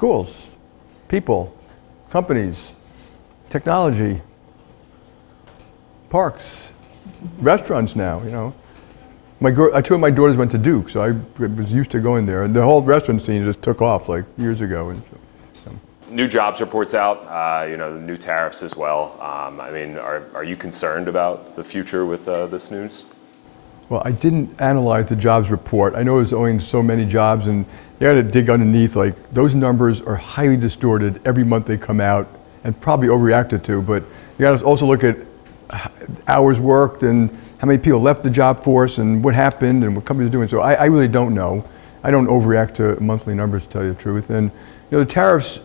schools, people, companies, technology, parks, restaurants now, you know. Two of my daughters went to Duke, so I was used to going there. And the whole restaurant scene just took off like years ago. And so. New jobs reports out, the new tariffs as well. I mean, are you concerned about the future with this news? Well, I didn't analyze the jobs report. I know there's only so many jobs, and you got to dig underneath. Like, those numbers are highly distorted every month they come out, and probably overreacted to. But you got to also look at hours worked and how many people left the job force and what happened and what companies are doing. So I really don't know. I don't overreact to monthly numbers, to tell you the truth. And the tariffs,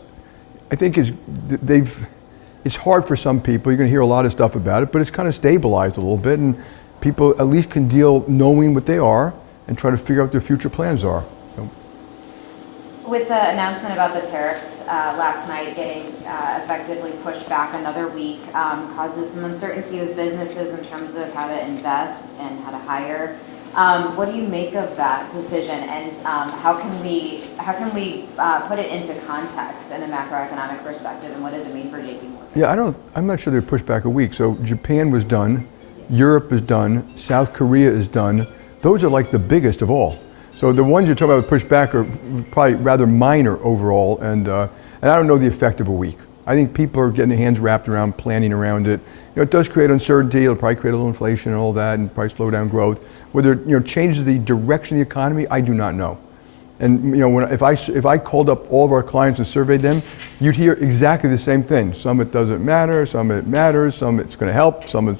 I think it's hard for some people. You're going to hear a lot of stuff about it, but it's kind of stabilized a little bit, and people at least can deal knowing what they are and try to figure out what their future plans are. So. With the announcement about the tariffs last night getting effectively pushed back another week, causes some uncertainty with businesses in terms of how to invest and how to hire. What do you make of that decision, and how can we put it into context in a macroeconomic perspective, and what does it mean for JPMorgan? Yeah, I'm not sure they pushed back a week. So Japan was done, Europe is done, South Korea is done. Those are like the biggest of all. So the ones you're talking about pushed back are probably rather minor overall, and I don't know the effect of a week. I think people are getting their hands wrapped around planning around it. It does create uncertainty. It'll probably create a little inflation and all that, and probably slow down growth. Whether it changes the direction of the economy, I do not know. And if I called up all of our clients and surveyed them, you'd hear exactly the same thing. Some it doesn't matter, some it matters, some it's going to help, some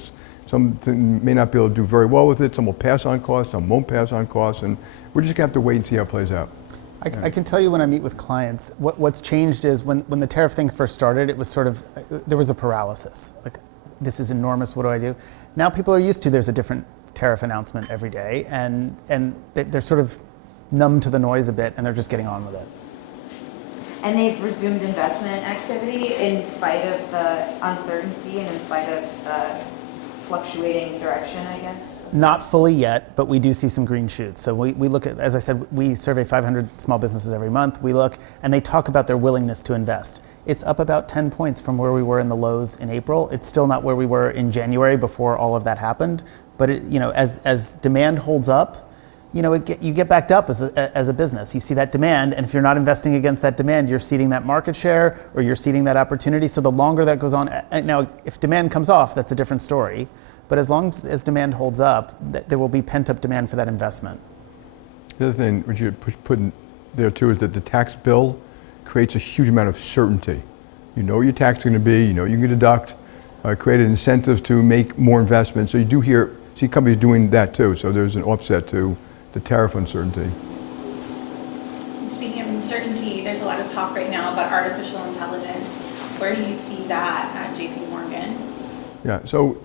may not be able to do very well with it. Some will pass on costs, some won't pass on costs, and we're just going to have to wait and see how it plays out. I can tell you when I meet with clients, what's changed is when the tariff thing first started, it was there was a paralysis. Like, this is enormous, what do I do? Now people are used to there's a different tariff announcement every day, and they're sort of numb to the noise a bit, and they're just getting on with it. And they've resumed investment activity in spite of the uncertainty and in spite of the fluctuating direction, I guess? Not fully yet, but we do see some green shoots. So we look at, as I said, we survey 500 small businesses every month. We look, and they talk about their willingness to invest. It's up about 10 points from where we were in the lows in April. It's still not where we were in January before all of that happened. But as demand holds up, you get backed up as a business. You see that demand, and if you're not investing against that demand, you're ceding that market share or you're ceding that opportunity. So the longer that goes on, now if demand comes off, that's a different story. But as long as demand holds up, there will be pent-up demand for that investment. The other thing, which you put in there too, is that the tax bill creates a huge amount of certainty. You know what your tax is going to be, you know you can deduct, created incentives to make more investments. So you do see companies doing that too. So there's an offset to the tariff uncertainty. Speaking of uncertainty, there's a lot of talk right now about artificial intelligence. Where do you see that at JPMorgan? Yeah, so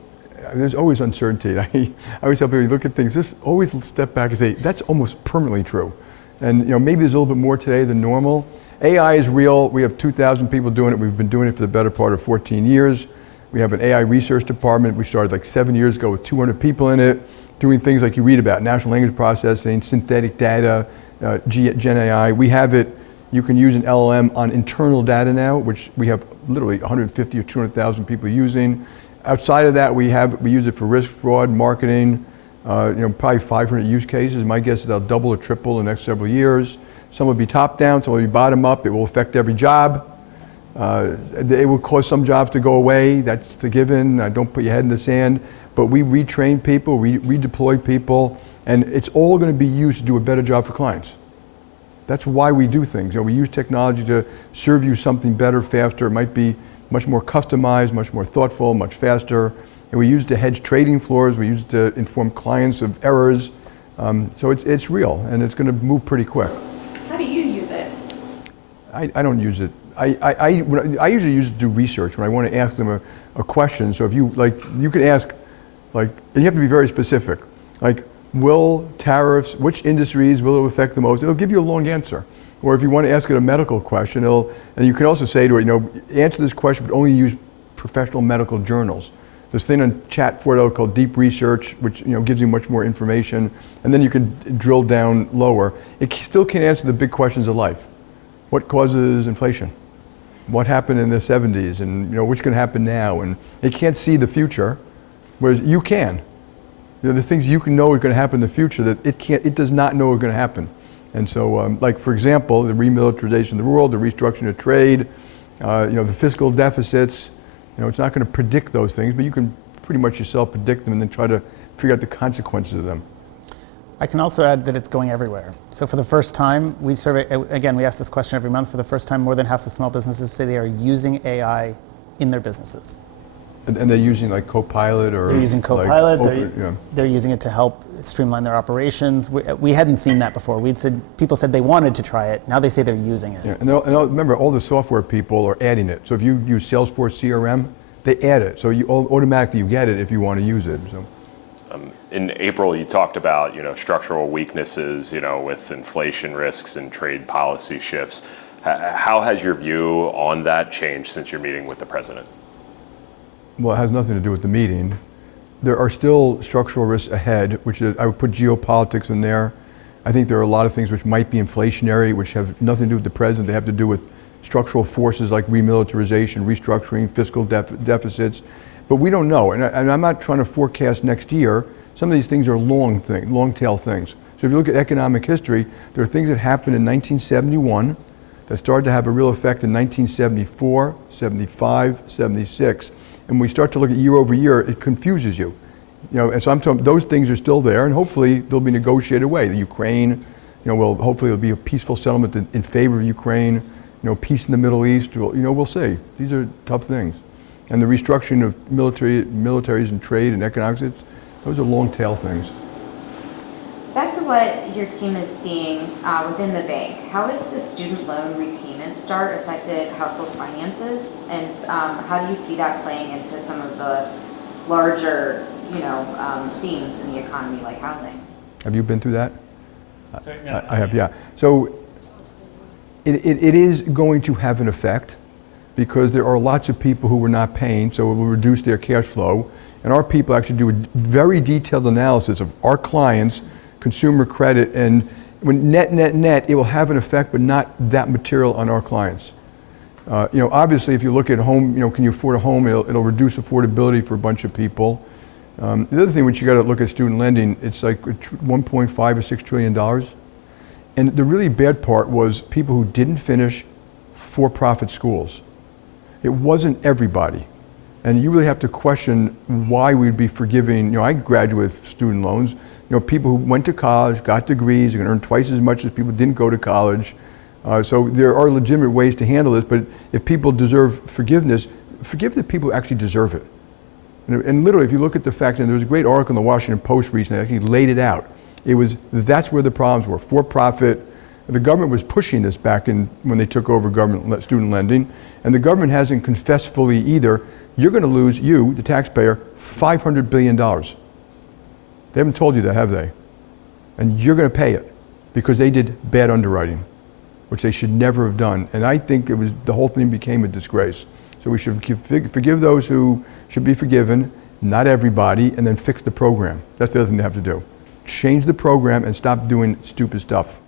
there's always uncertainty. I always tell people, you look at things, just always step back and say, that's almost permanently true. And maybe there's a little bit more today than normal. AI is real. We have 2,000 people doing it. We've been doing it for the better part of 14 years. We have an AI research department. We started like 7 years ago with 200 people in it, doing things like you read about, natural language processing, synthetic data, Gen AI. We have it, you can use an LLM on internal data now, which we have literally 150 or 200,000 people using. Outside of that, we use it for risk, fraud, marketing, probably 500 use cases. My guess is they'll double or triple in the next several years. Some will be top down, some will be bottom up. It will affect every job. It will cause some jobs to go away. That's the given. Don't put your head in the sand. But we retrain people, we redeploy people, and it's all going to be used to do a better job for clients. That's why we do things. We use technology to serve you something better, faster. It might be much more customized, much more thoughtful, much faster. And we use it to hedge trading floors. We use it to inform clients of errors. So it's real, and it's going to move pretty quick. How do you use it? I don't use it. I usually use it to do research when I want to ask them a question. So if you can ask, and you have to be very specific. Will tariffs, which industries will it affect the most? It'll give you a long answer. Or if you want to ask it a medical question, and you can also say to it, answer this question, but only use professional medical journals. This thing on chat 4.0 called deep research, which gives you much more information, and then you can drill down lower. It still can't answer the big questions of life. what causes inflation? What happened in the 70s, and what's going to happen now? And they can't see the future, whereas you can. There's things you can know are going to happen in the future that it does not know are going to happen. And so, like for example, the remilitarization of the world, the restructuring of trade, the fiscal deficits. It's not going to predict those things, but you can pretty much yourself predict them and then try to figure out the consequences of them. I can also add that it's going everywhere. So for the first time, we survey, again, we ask this question every month. For the first time, more than half of small businesses say they are using AI in their businesses. And they're using like Copilot or... They're using Copilot, like they're using it to help streamline their operations. We hadn't seen that before. People said they wanted to try it, now they say they're using it. Yeah, and remember, all the software people are adding it. So if you use Salesforce CRM, they add it. So you automatically you get it if you want to use it. So. In April, you talked about structural weaknesses, with inflation risks and trade policy shifts. How has your view on that changed since your meeting with the president? Well, it has nothing to do with the meeting. There are still structural risks ahead, which I would put geopolitics in there. I think there are a lot of things which might be inflationary, which have nothing to do with the president. They have to do with structural forces like remilitarization, restructuring, fiscal deficits. But we don't know, and I'm not trying to forecast next year. Some of these things are long tail things. So if you look at economic history, there are things that happened in 1971 that started to have a real effect in 1974, 75, 76. And when we start to look at year over year, it confuses you. And so I'm talking, those things are still there, and hopefully they'll be negotiated away. The Ukraine, hopefully there'll be a peaceful settlement in favor of Ukraine. Peace in the Middle East. We'll see. These are tough things. And the restructuring of militaries and trade and economics, those are long tail things. Back to what your team is seeing within the bank, how has the student loan repayment start affected household finances? And how do you see that playing into some of the larger themes in the economy like housing? Have you been through that? Sorry, no. I have, yeah. So it is going to have an effect, because there are lots of people who were not paying, so it will reduce their cash flow. And our people actually do a very detailed analysis of our clients' consumer credit, and when net, it will have an effect, but not that material on our clients. Obviously, if you look at home, can you afford a home? It'll reduce affordability for a bunch of people. The other thing, which you got to look at student lending, it's like $1.5 or $6 trillion. And the really bad part was people who didn't finish for-profit schools. It wasn't everybody. And you really have to question why we'd be forgiving, I graduated with student loans, people who went to college, got degrees, are going to earn twice as much as people who didn't go to college. So there are legitimate ways to handle this, but if people deserve forgiveness, forgive the people who actually deserve it. And literally, if you look at the facts, and there was a great article in the Washington Post recently that actually laid it out. That's where the problems were, for-profit. The government was pushing this back when they took over government student lending, and the government hasn't confessed fully either. You're going to lose, you, the taxpayer, $500 billion. They haven't told you that, have they? And you're going to pay it because they did bad underwriting, which they should never have done. And I think the whole thing became a disgrace. So we should forgive those who should be forgiven, not everybody, and then fix the program. That's the other thing they have to do. Change the program and stop doing stupid stuff.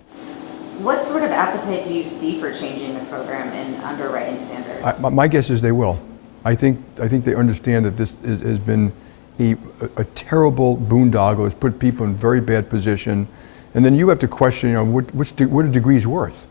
What sort of appetite do you see for changing the program and underwriting standards? My guess is they will. I think they understand that this has been a terrible boondoggle. It's put people in very bad position. And then you have to question, what are degrees worth?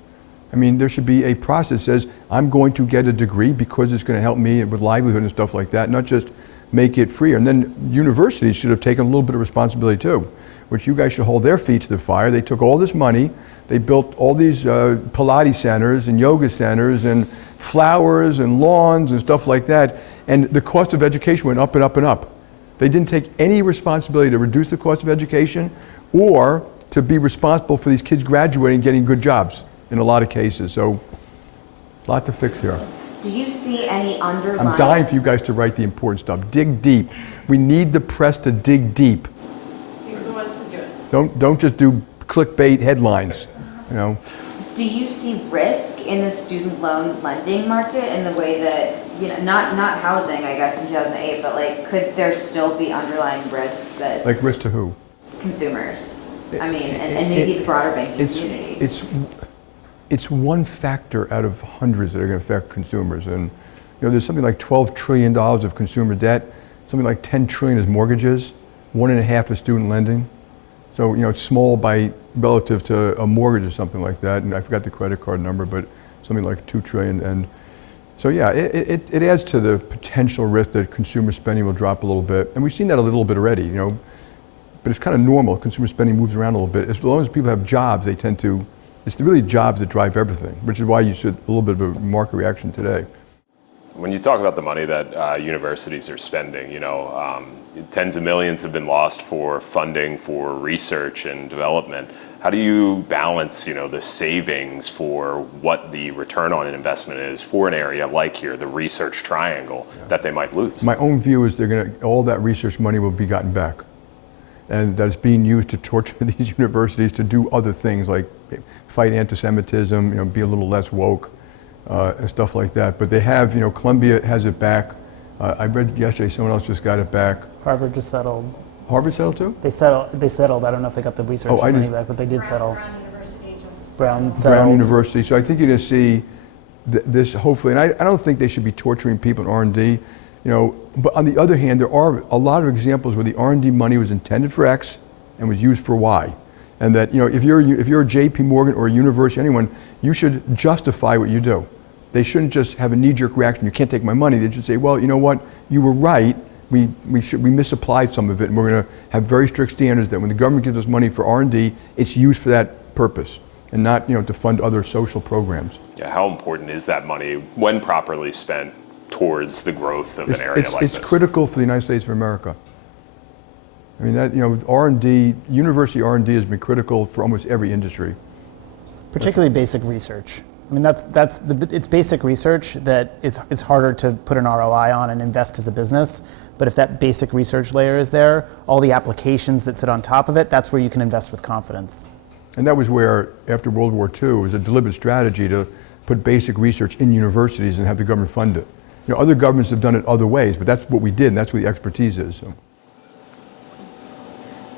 I mean, there should be a process that says, I'm going to get a degree because it's going to help me with livelihood and stuff like that, not just make it freer. And then universities should have taken a little bit of responsibility too, which you guys should hold their feet to the fire. They took all this money, they built all these Pilates centers and yoga centers and flowers and lawns and stuff like that, and the cost of education went up and up and up. They didn't take any responsibility to reduce the cost of education or to be responsible for these kids graduating and getting good jobs in a lot of cases. So, a lot to fix here. Do you see any underlying... I'm dying for you guys to write the important stuff. Dig deep. We need the press to dig deep. These are the ones to do it. Don't just do clickbait headlines, Do you see risk in the student loan lending market in the way that, not housing, I guess, in 2008, but could there still be underlying risks that... Like risk to who? Consumers. I mean, and maybe the broader banking community. it's one factor out of hundreds that are going to affect consumers. And there's something like $12 trillion of consumer debt, something like 10 trillion is mortgages, 1.5 is student lending. So it's small by relative to a mortgage or something like that. And I forgot the credit card number, but something like 2 trillion. And so yeah, it adds to the potential risk that consumer spending will drop a little bit. And we've seen that a little bit already, but it's kind of normal. Consumer spending moves around a little bit. As long as people have jobs, they tend to, it's really jobs that drive everything, which is why you should a little bit of a market reaction today. When you talk about the money that universities are spending, tens of millions have been lost for funding for research and development. How do you balance, the savings for what the return on an investment is for an area like here, the research triangle, that they might lose? My own view is all that research money will be gotten back, and that it's being used to torture these universities to do other things like fight anti-Semitism, be a little less woke. And stuff like that. But they have, Columbia has it back. I read yesterday someone else just got it back. Harvard just settled. Harvard settled too? They settled. I don't know if they got the research money back, but they did settle. Brown University just Brown University. So I think you're going to see this hopefully, and I don't think they should be torturing people in R&D, but on the other hand, there are a lot of examples where the R&D money was intended for X and was used for Y. And that, if you're a JPMorgan or a university, anyone, you should justify what you do. They shouldn't just have a knee-jerk reaction, you can't take my money. They should say, well, you know what, you were right, we misapplied some of it, and we're going to have very strict standards that when the government gives us money for R&D, it's used for that purpose, and not to fund other social programs. Yeah, how important is that money, when properly spent, towards the growth of an area like this? It's critical for the United States of America. I mean, that, R&D, university R&D has been critical for almost every industry. Particularly basic research. I mean, it's basic research that it's harder to put an ROI on and invest as a business. But if that basic research layer is there, all the applications that sit on top of it, that's where you can invest with confidence. And that was where, after World War II, it was a deliberate strategy to put basic research in universities and have the government fund it. Other governments have done it other ways, but that's what we did, and that's where the expertise is. So.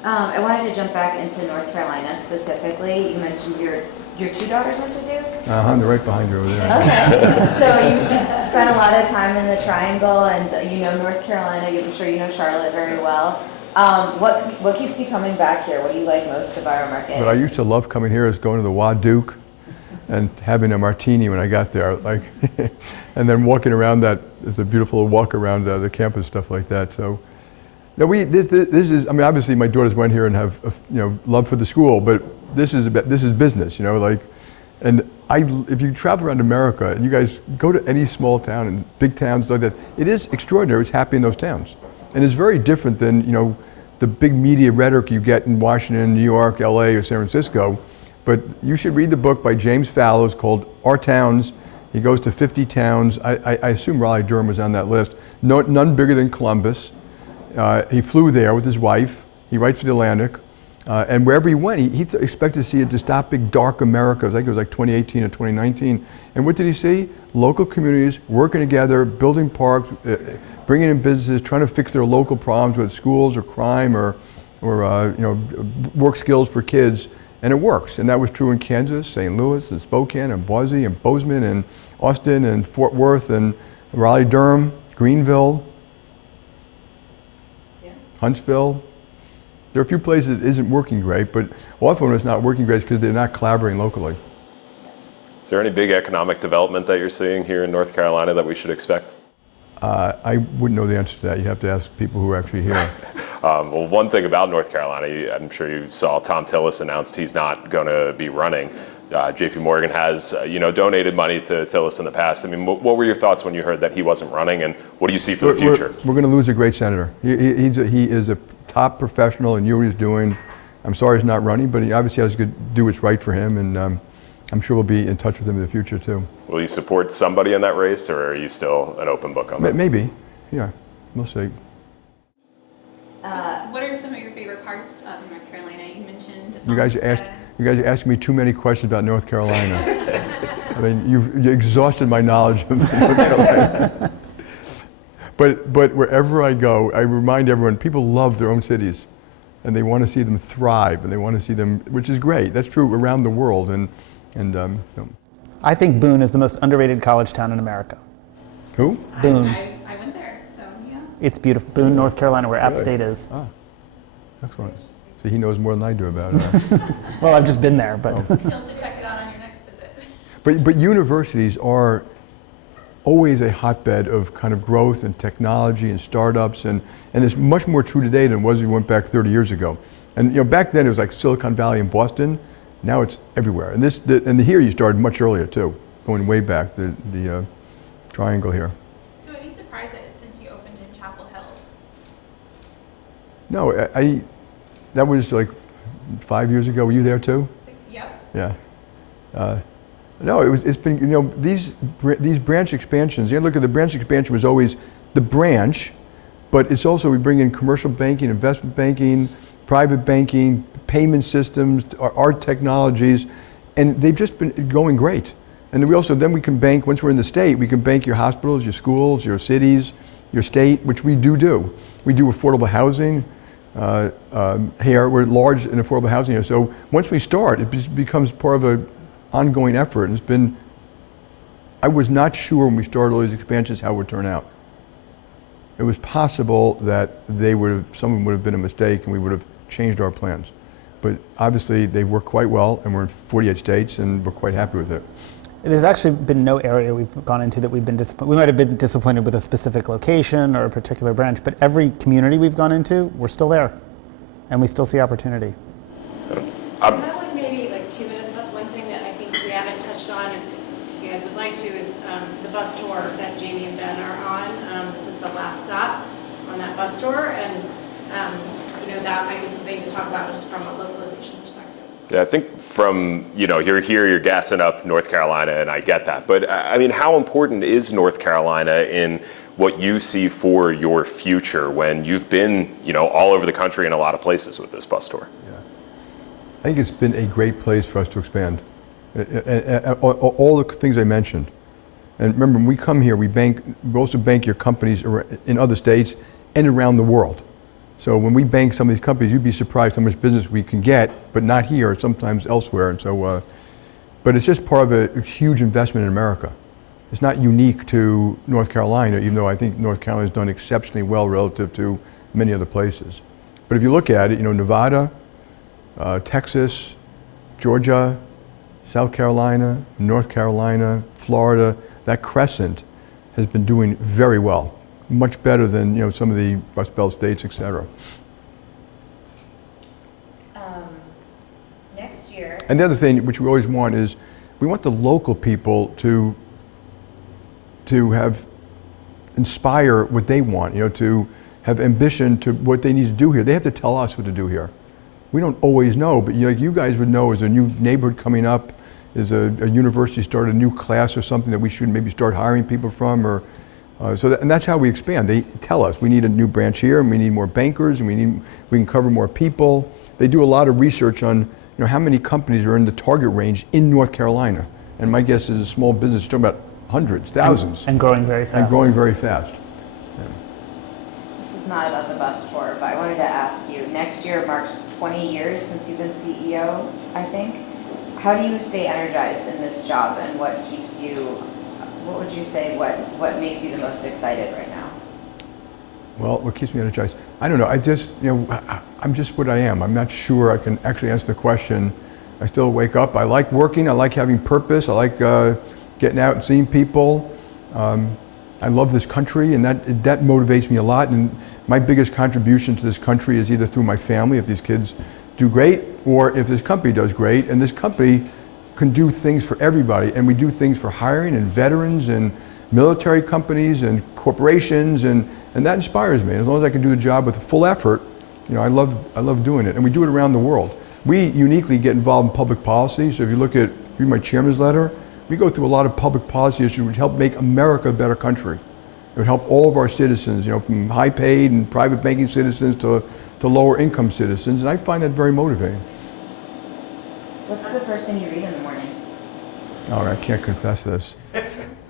I wanted to jump back into North Carolina specifically. You mentioned your two daughters went to Duke? They're right behind you over there. Okay, so you spent a lot of time in the Triangle, and North Carolina. I'm sure you know Charlotte very well. What keeps you coming back here? What do you like most about our market? What I used to love coming here is going to the WA Duke and having a martini when I got there, and then walking around that. It's a beautiful walk around the campus, stuff like that. So. No, this is. I mean, obviously, my daughters went here and have love for the school, but this is business, and if you travel around America and you guys go to any small town and big towns like that, it is extraordinary what's happening in those towns, and it's very different than the big media rhetoric you get in Washington, New York, L.A., or San Francisco. But you should read the book by James Fallows called Our Towns. He goes to 50 towns. I assume Raleigh-Durham was on that list. None bigger than Columbus. He flew there with his wife. He writes for the Atlantic. And wherever he went, he expected to see a dystopic, dark America. I think it was like 2018 or 2019. And what did he see? Local communities working together, building parks, bringing in businesses, trying to fix their local problems with schools or crime or work skills for kids. And it works. And that was true in Kansas, St. Louis, and Spokane, and Boise, and Bozeman, and Austin, and Fort Worth, and Raleigh-Durham, Greenville, Huntsville. There are a few places it isn't working great, but often when it's not working great, it's because they're not collaborating locally. Is there any big economic development that you're seeing here in North Carolina that we should expect? I wouldn't know the answer to that. You have to ask people who are actually here. Well, one thing about North Carolina, I'm sure you saw Tom Tillis announced he's not going to be running. JPMorgan has, donated money to Tillis in the past. I mean, what were your thoughts when you heard that he wasn't running, and what do you see for the future? We're going to lose a great senator. He is a top professional and knew what he's doing. I'm sorry he's not running, but he obviously has to do what's right for him, and I'm sure we'll be in touch with him in the future too. Will you support somebody in that race, or are you still an open book on that? Maybe, yeah, we'll see. What are some of your favorite parts of North Carolina? You mentioned. You guys are asking me too many questions about North Carolina. I mean, you've exhausted my knowledge of North Carolina. But wherever I go, I remind everyone, people love their own cities, and they want to see them thrive, and they want to see them, which is great. That's true around the world, and I think Boone is the most underrated college town in America. Who? Boone. I went there, so yeah. It's beautiful. Boone, North Carolina, where App Really? State is. Ah, excellent. See, he knows more than I do about it. Well, I've just been there, but You'll have to check it out on your next visit. But universities are always a hotbed of kind of growth and technology and startups, and it's much more true today than it was if you went back 30 years ago. And back then it was like Silicon Valley and Boston. Now it's everywhere. And here you started much earlier too, going way back, the triangle here. So are you surprised since you opened in Chapel Hill? No, that was like 5 years ago. Were you there too? Yep. Yeah. No, it's been, these branch expansions, you look at the branch expansion was always the branch, but it's also, we bring in commercial banking, investment banking, private banking, payment systems, our technologies, and they've just been going great. And then we can bank, once we're in the state, we can bank your hospitals, your schools, your cities, your state, which we do. We do affordable housing here. We're large in affordable housing here. So once we start, it becomes part of an ongoing effort. And it's been, I was not sure when we started all these expansions how it would turn out. It was possible that someone would have been a mistake and we would have changed our plans. But obviously they've worked quite well, and we're in 48 states and we're quite happy with it. there's actually been no area we've gone into that we've been disappointed. We might have been disappointed with a specific location or a particular branch, but every community we've gone into, we're still there, and we still see opportunity. So can I like maybe like 2 minutes left? One thing that I think we haven't touched on, if you guys would like to, is the bus tour that Jamie and Ben are on. This is the last stop on that bus tour, and that might be something to talk about just from a localization perspective. Yeah, I think from, you're here, you're gassing up North Carolina, and I get that. But I mean, how important is North Carolina in what you see for your future when you've been, all over the country in a lot of places with this bus tour? Yeah. I think it's been a great place for us to expand. All the things I mentioned. And remember, when we come here, we also bank your companies in other states and around the world. So when we bank some of these companies, you'd be surprised how much business we can get, but not here, sometimes elsewhere. And so, but it's just part of a huge investment in America. It's not unique to North Carolina, even though I think North Carolina's done exceptionally well relative to many other places. But if you look at it, Nevada, Texas, Georgia, South Carolina, North Carolina, Florida, that crescent has been doing very well. Much better than some of the Rust Belt states, et cetera. Next year. And the other thing which we always want is we want the local people to inspire what they want, to have ambition to what they need to do here. They have to tell us what to do here. We don't always know, but you guys would know, as a new neighborhood coming up, is a university start a new class or something that we should maybe start hiring people from, or and that's how we expand. They tell us we need a new branch here, and we need more bankers, and we can cover more people. They do a lot of research on how many companies are in the target range in North Carolina. And my guess is a small business, you're talking about hundreds, thousands. And growing very fast. And growing very fast. This is not about the bus tour, but I wanted to ask you, next year marks 20 years since you've been CEO, I think. How do you stay energized in this job, and what keeps you, what would you say, what makes you the most excited right now? Well, what keeps me energized? I don't know. I'm just what I am. I'm not sure I can actually answer the question. I still wake up. I like working. I like having purpose. I like getting out and seeing people. I love this country, and that motivates me a lot. And my biggest contribution to this country is either through my family, if these kids do great, or if this company does great. And this company can do things for everybody, and we do things for hiring and veterans and military companies and corporations, and that inspires me. And as long as I can do the job with full effort, I love doing it, and we do it around the world. We uniquely get involved in public policy. So if you read my chairman's letter, we go through a lot of public policy issues which help make America a better country. It would help all of our citizens, from high-paid and private banking citizens to lower income citizens, and I find that very motivating. What's the first thing you read in the morning? All right, I can't confess this.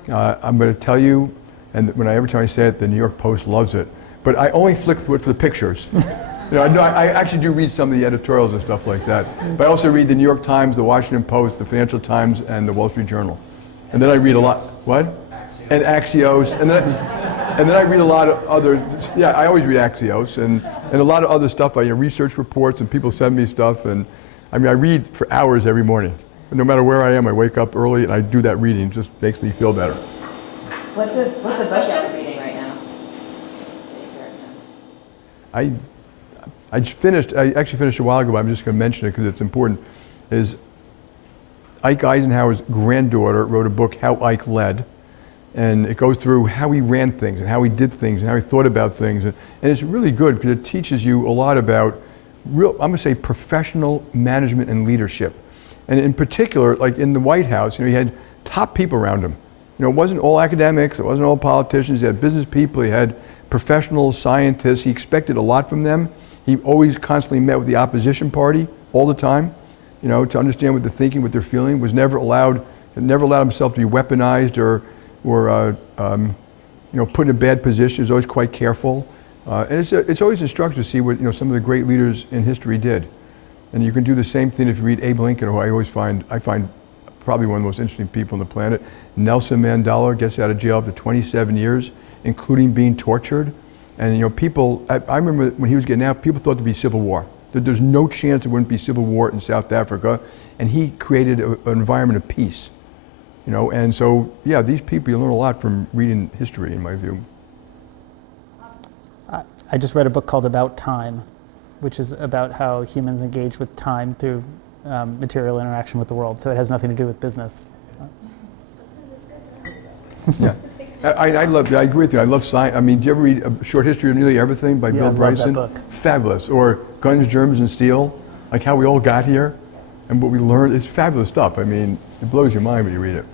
I'm going to tell you, and every time I say it, the New York Post loves it, but I only flick through it for the pictures. I actually do read some of the editorials and stuff like that, but I also read the New York Times, the Washington Post, the Financial Times, and the Wall Street Journal. And then I read a lot, what? And Axios, and then I read a lot of other, yeah, I always read Axios, and a lot of other stuff, research reports, and people send me stuff, and I read for hours every morning. No matter where I am, I wake up early and I do that reading. It just makes me feel better. What's a book that you're reading right now? I actually finished a while ago, but I'm just going to mention it because it's important, is Eisenhower's granddaughter wrote a book, How Ike Led, and it goes through how he ran things and how he did things and how he thought about things, and it's really good because it teaches you a lot about real, I'm going to say, professional management and leadership. And in particular, like in the White House, he had top people around him. It wasn't all academics, it wasn't all politicians, he had business people, he had professional scientists, he expected a lot from them. He always constantly met with the opposition party all the time, to understand what they're thinking, what they're feeling, never allowed himself to be weaponized or put in a bad position. He was always quite careful. And it's always instructive to see what some of the great leaders in history did. And you can do the same thing if you read Abe Lincoln, who I find probably one of the most interesting people on the planet. Nelson Mandela gets out of jail after 27 years, including being tortured. And people, I remember when he was getting out, people thought there'd be civil war. That there's no chance there wouldn't be civil war in South Africa. And he created an environment of peace. And so, yeah, these people, you learn a lot from reading history, in my view. I just read a book called About Time, which is about how humans engage with time through material interaction with the world. So it has nothing to do with business. Yeah, I agree with you. I love science. Do you ever read A Short History of Nearly Everything by Bill Bryson? I love that book. Fabulous. Or Guns, Germs, and Steel, like how we all got here and what we learned. It's fabulous stuff. It blows your mind when you read it.